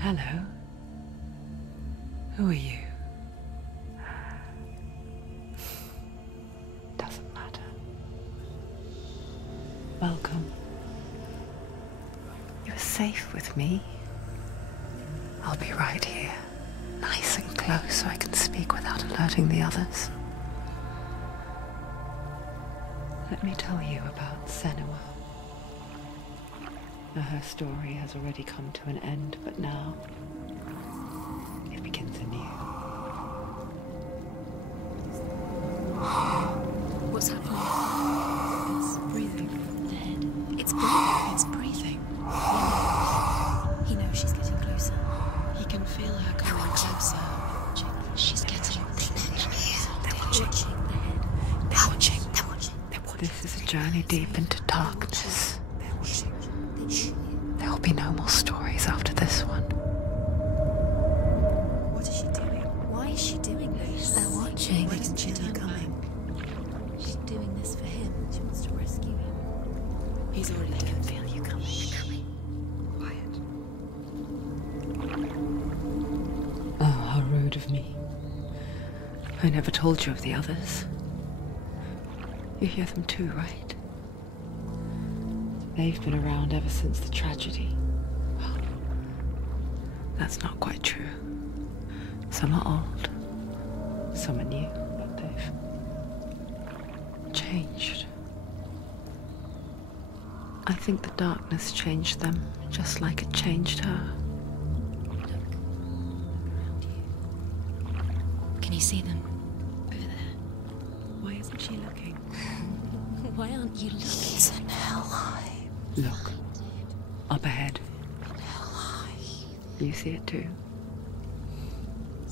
Hello. Who are you? Doesn't matter. Welcome. You're safe with me. I'll be right here, nice and close so I can speak without alerting the others. Let me tell you about Senua. Now, her story has already come to an end, but now it begins anew. What's happening? It's breathing. Dead. It's breathing. It's breathing. He knows she's getting closer. He can feel her coming closer. She's getting closer. They're watching. They're watching. They're watching. They're watching. This is a journey deep into darkness. There will be no more stories after this one. What is she doing? Why is she doing this? They're watching. Why doesn't she turn coming? She's doing this for him. She wants to rescue him. He's already dead. I can feel you coming. Quiet. Oh, how rude of me. I never told you of the others. You hear them too, right? They've been around ever since the tragedy. Well, that's not quite true. Some are old, some are new, but they've changed. I think the darkness changed them, just like it changed her. Look around you. Can you see them? Over there. Why isn't she looking? Why aren't you looking? He's in Hellblade. Look, up ahead. Hellblade. You see it too?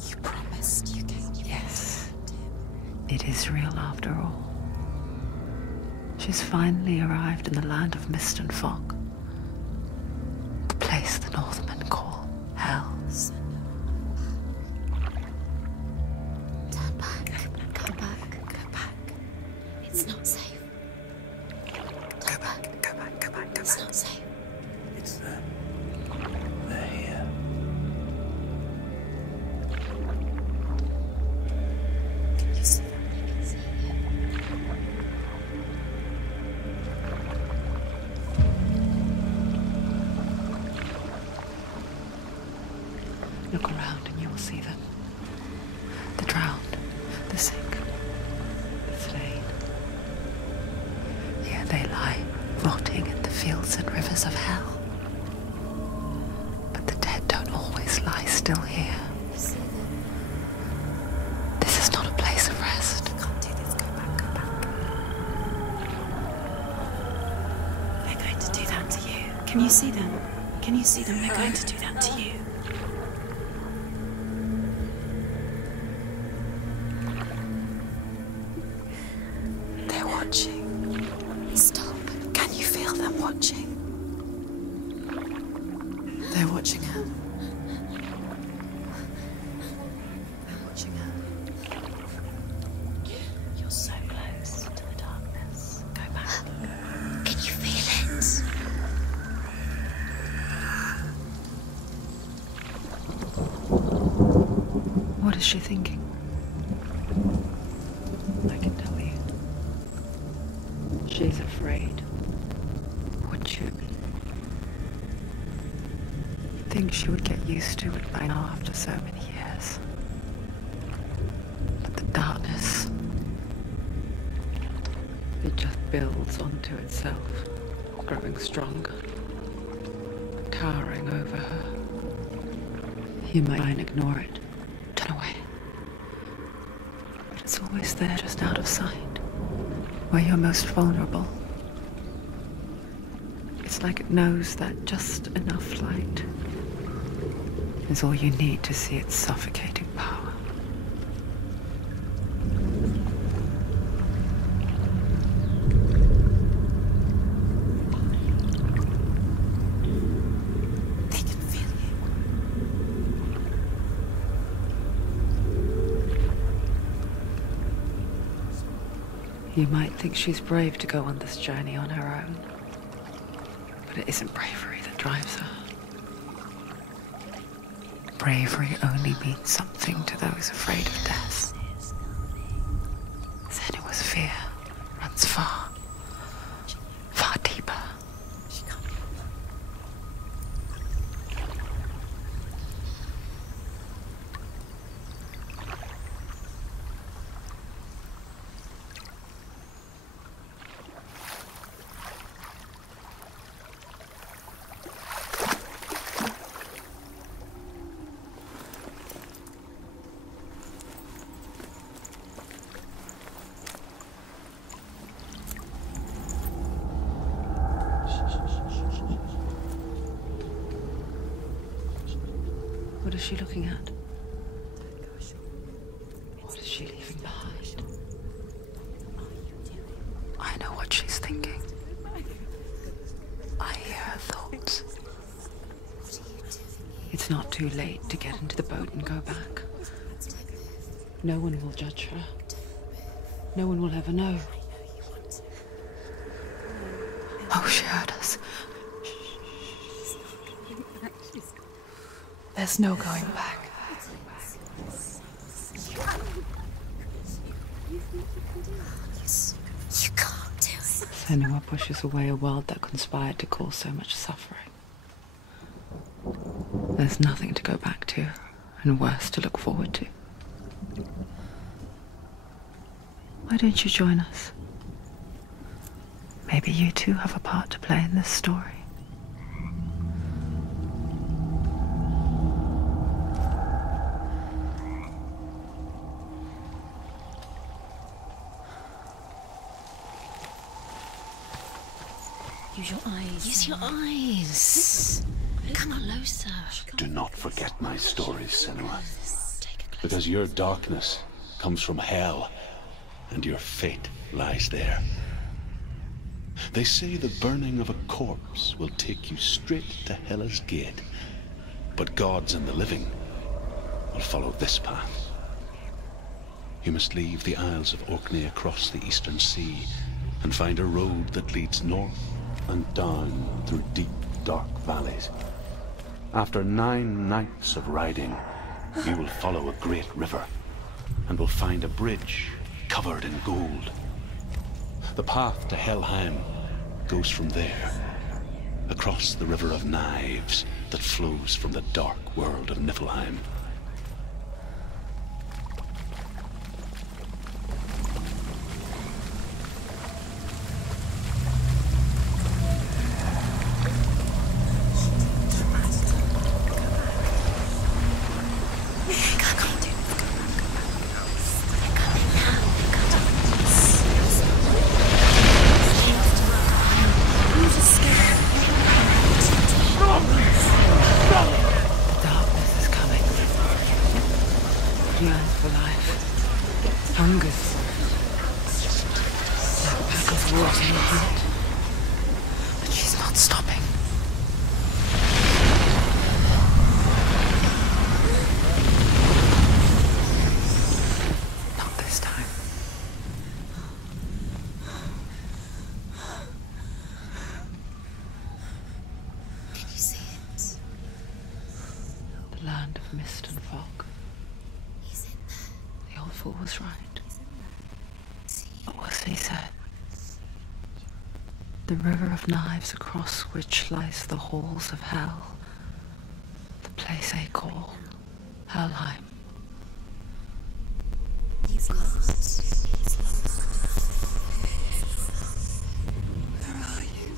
You promised you came. Yes. It is real after all. She's finally arrived in the land of mist and fog. The place the Northmen call Hell. Turn back. Go back. Go back. It's not safe. Go back. Go back. Go back. Go It's back. not safe. It's them. They're here. Can you see them? I can see you. Look around and you will see them. The drowned, the sick, the slain. Here they lie, rotting in the fields and rivers of hell. But the dead don't always lie still here. You see them? This is not a place of rest. You can't do this. Go back. Go back. They're going to do that to you. Can you see them? Can you see them? They're going to do that to you. They're watching. Stop. Can you feel them watching? They're watching her. They're watching her. You're so close to the darkness. Go back. Can you feel it? What is she thinking? I can tell you. She's afraid. Would you? You'd think she would get used to it by now after so many years. But the darkness, it just builds onto itself, growing stronger, towering over her. You might ignore it, turn away. But it's always there, just out of sight, where you're most vulnerable. It's like it knows that just enough light is all you need to see its suffocating power. They can feel you. You might think she's brave to go on this journey on her own, but it isn't bravery that drives her. Bravery only means something to those afraid of death. Senua's fear runs far, far deeper. What is she looking at? What is she leaving behind? I know what she's thinking. I hear her thoughts. It's not too late to get into the boat and go back. No one will judge her. No one will ever know. Oh, she heard us. There's no going back. You can't do it. Senua pushes away a world that conspired to cause so much suffering. There's nothing to go back to, and worse to look forward to. Why don't you join us? Maybe you too have a part to play in this story. Use your eyes. Use your eyes. Come closer. Do not forget my stories, Senua. Take a closer. Because your darkness comes from hell, and your fate lies there. They say the burning of a corpse will take you straight to Hela's gate, but gods and the living will follow this path. You must leave the Isles of Orkney across the eastern sea and find a road that leads north and down through deep, dark valleys. After 9 nights of riding, you will follow a great river and will find a bridge covered in gold. The path to Helheim goes from there, across the River of Knives that flows from the dark world of Niflheim. Yearns for life, hungers, that pack of rot in her heart. But she's not stopping. Not this time. Can you see it? The land of mist and fog. He's in there. The old fool was right. What was he said? The river of knives across which lies the halls of hell. The place they call Helheim. He's lost. He's lost. Where are you?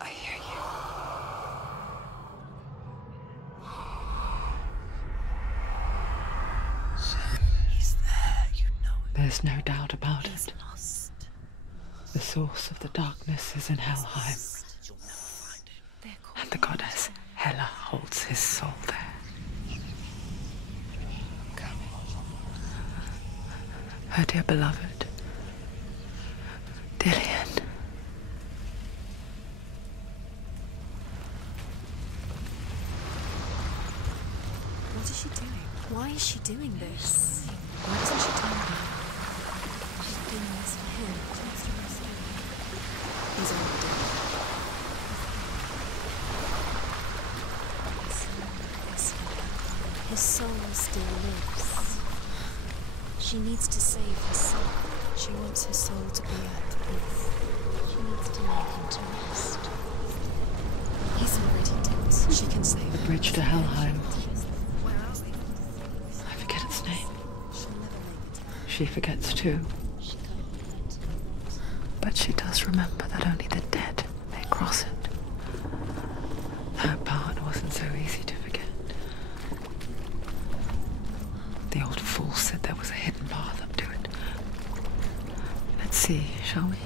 I hear you. He's there, you know it. There's no doubt about He's it. lost. The source of the darkness is in Helheim, and the goddess Hela holds his soul there. Her dear beloved, Dillian. What is she doing? Why is she doing this? Why doesn't she tell me? She's doing this for him. She wants to restore him. He's already dead. His soul still lives. She needs to save her soul. She wants her soul to be at peace. She needs to lay him to rest. He's already dead. She can save him. The bridge to Helheim. Where are we? I forget its name. She'll never make it. She forgets too. She can't prevent it. But she does remember that only the dead may cross it. That part wasn't so easy to forget. The old fool said there was a hidden path up to it. Let's see, shall we?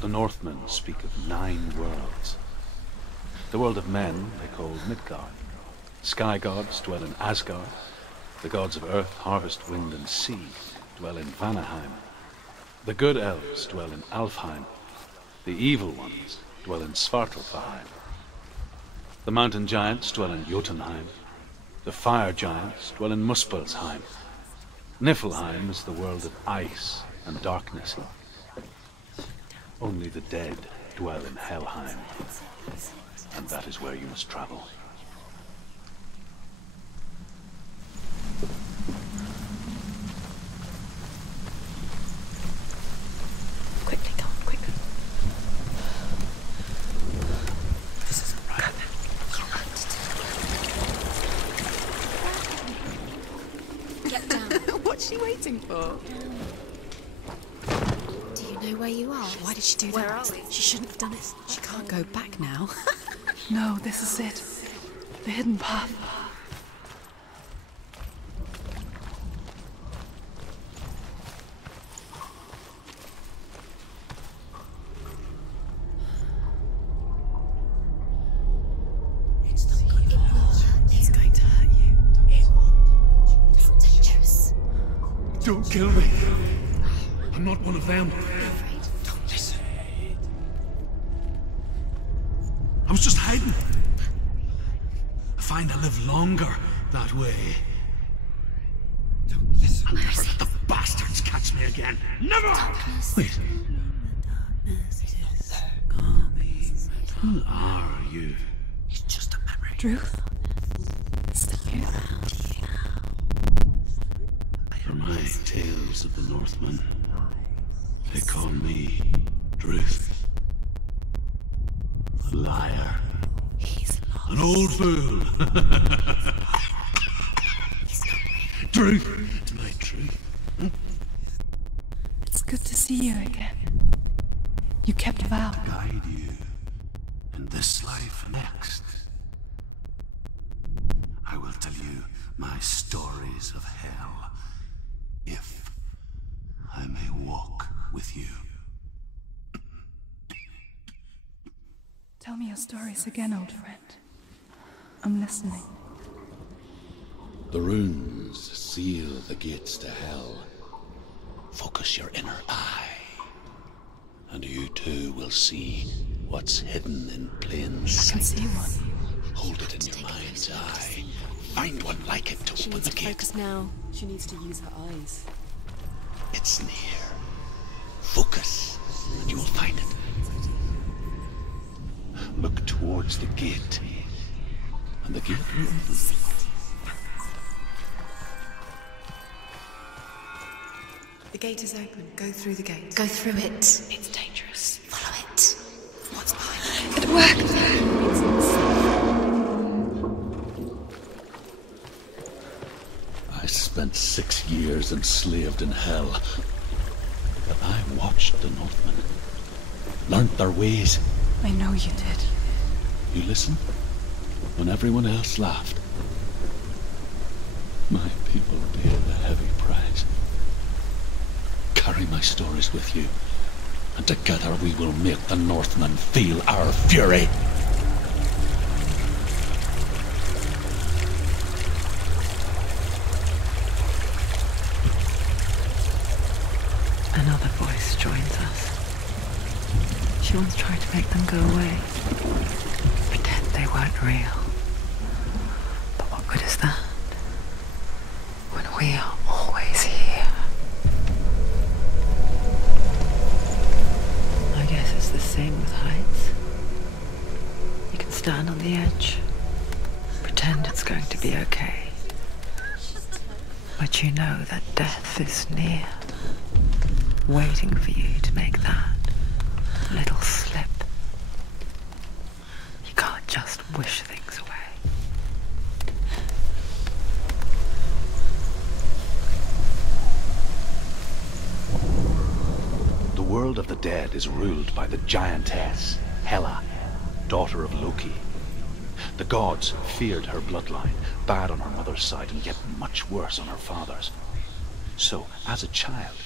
The Northmen speak of 9 worlds. The world of men they call Midgard. Sky gods dwell in Asgard. The gods of earth, harvest, wind, and sea dwell in Vanaheim. The good elves dwell in Alfheim. The evil ones dwell in Svartalfheim. The mountain giants dwell in Jotunheim. The fire giants dwell in Muspelheim. Niflheim is the world of ice and darkness. Only the dead dwell in Helheim, and that is where you must travel. Quickly, come on, quickly. This isn't right. Get down. What's she waiting for? Do you know where you are? Why did she do Where that? are we? She shouldn't have done it. She can't go back now. No, this is it. The hidden path. He's going to hurt you. It's dangerous. Don't kill me. I'm not one of them. Don't listen. I was just hiding. I find I live longer that way. Don't listen. I'll never let the bastards catch me again. Never! Wait. Who are you? It's just a memory. Druth? For my tales of the Northmen, they call me Druth. A liar. He's lost. An old fool. Truth. It's my truth. It's good to see you again. You kept a vow. Guide you in this life and next. I will tell you my stories of hell, if I may walk with you. Tell me your stories again, old friend. I'm listening. The runes seal the gates to hell. Focus your inner eye, and you too will see what's hidden in plain I sight. can see one. Hold it in your mind's eye. Find one like it to She open needs the to gate. focus now. She needs to use her eyes. It's near. Focus, and you will find it. Look towards the gate, and the gate will open. The gate is open. Go through the gate. Go through it. It's dangerous. Follow it. What's behind It worked! I spent 6 years enslaved in hell, but I watched the Northmen, learnt their ways. I know you did. You listen? when everyone else laughed. My people paid a heavy price. Carry my stories with you, and together we will make the Northmen feel our fury. Another voice joins us. She once tried to make them go away. Pretend they weren't real. But what good is that? When we are always here. I guess it's the same with heights. You can stand on the edge, pretend it's going to be okay. But you know that death is near, waiting for you to make that little slip. You can't just wish things away. The world of the dead is ruled by the giantess, Hela, daughter of Loki. The gods feared her bloodline, bad on her mother's side and yet much worse on her father's. So, as a child,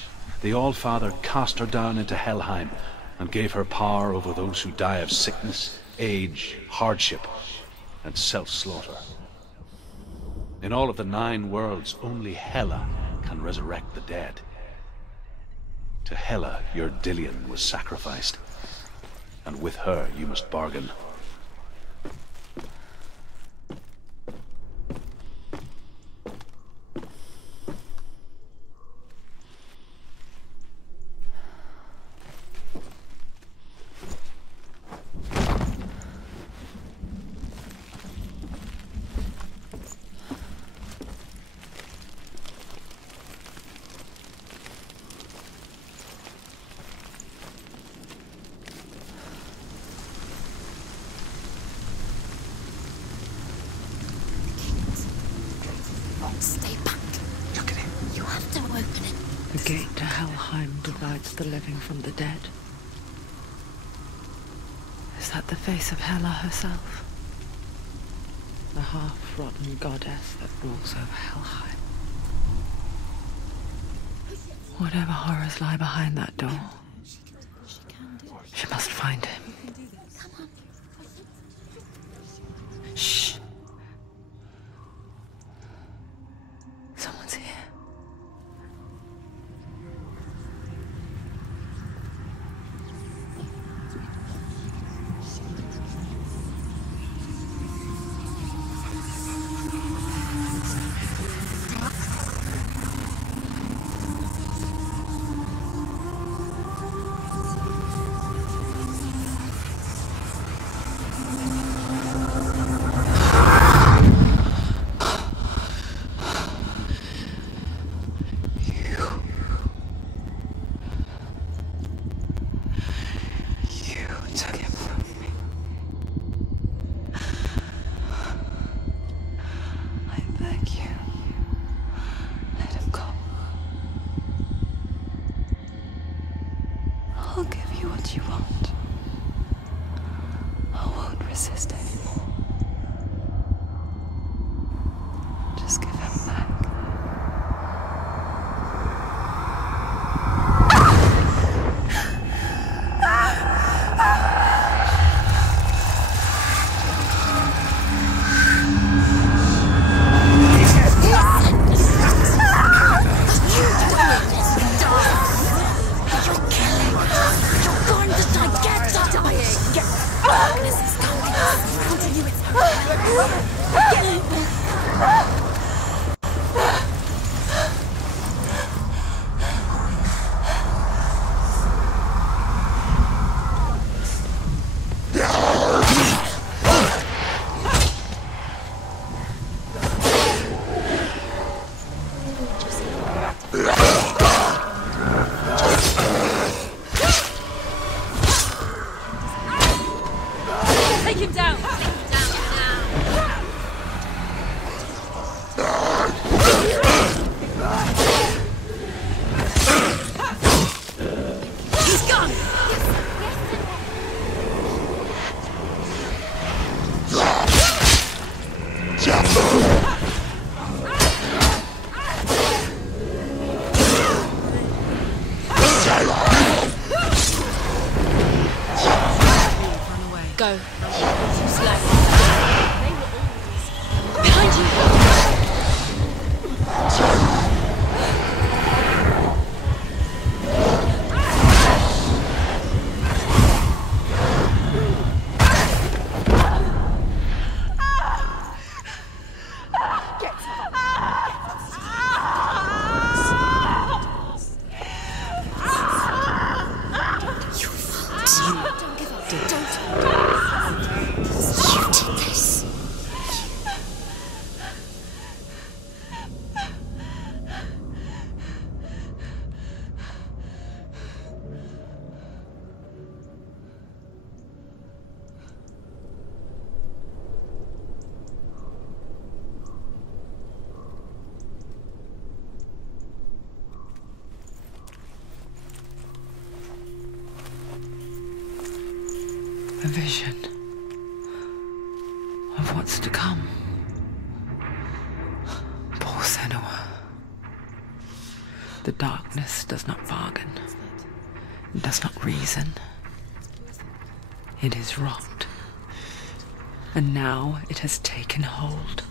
the All-Father cast her down into Helheim and gave her power over those who die of sickness, age, hardship, and self-slaughter. In all of the 9 worlds, only Hela can resurrect the dead. To Hela, your Dillion was sacrificed, and with her you must bargain. Stay back. Look at him. You have to open it. The gate to Helheim divides the living from the dead. Is that the face of Hela herself? The half-rotten goddess that rules over Helheim. Whatever horrors lie behind that door, she must find him. Shh. Someone's here. I'll give you what you want. I won't resist anymore. Just give him back. Go. Too slow. They were always behind you. A vision of what's to come. Poor Senua. The darkness does not bargain. It does not reason. It is rot. And now it has taken hold.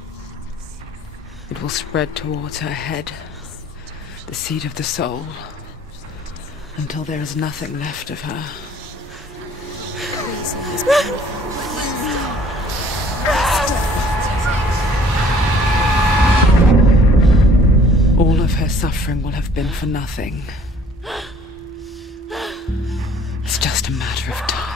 It will spread towards her head, the seat of the soul, until there is nothing left of her. All of her suffering will have been for nothing. It's just a matter of time.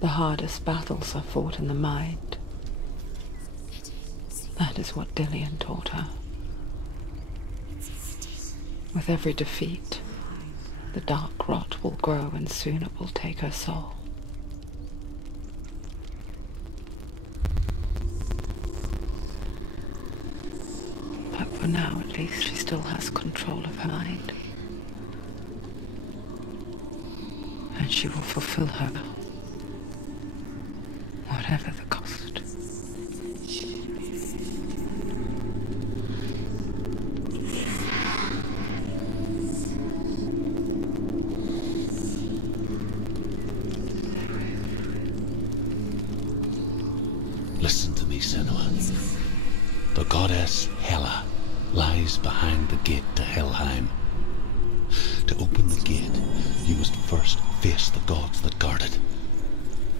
The hardest battles are fought in the mind. That is what Dillian taught her. With every defeat, the dark rot will grow and soon it will take her soul. But for now, at least, she still has control of her mind. And she will fulfill her vow. Whatever the cost. Listen to me, Senua. The goddess Hela lies behind the gate to Helheim. To open the gate, you must first face the gods that guard it.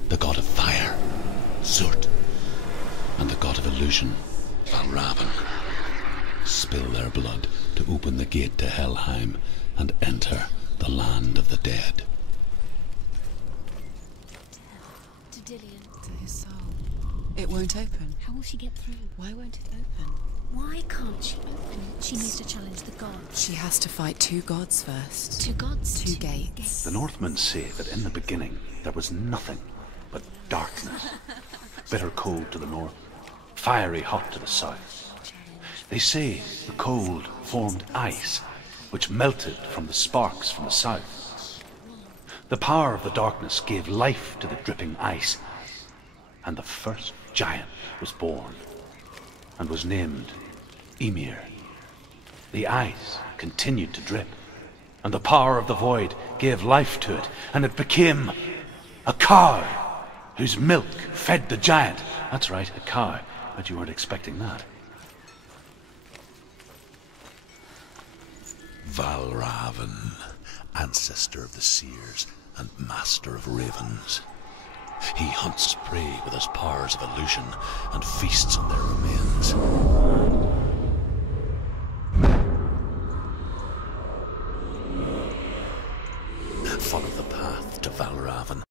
The god of fire, Zurt, and the god of illusion, Valravan. Spill their blood to open the gate to Helheim and enter the land of the dead. To Dillian. To his soul. It won't open. How will she get through? Why won't it open? Why can't she open? She needs to challenge the gods. She has to fight two gods first. Two gods? Two gates. The Northmen say that in the beginning there was nothing but darkness. Bitter cold to the north, fiery hot to the south. They say the cold formed ice, which melted from the sparks from the south. The power of the darkness gave life to the dripping ice, and the first giant was born, and was named Ymir. The ice continued to drip, and the power of the void gave life to it, and it became a cow, whose milk fed the giant. That's right, a cow. But you weren't expecting that. Valravan, ancestor of the seers and master of ravens. He hunts prey with his powers of illusion and feasts on their remains. Follow the path to Valravan.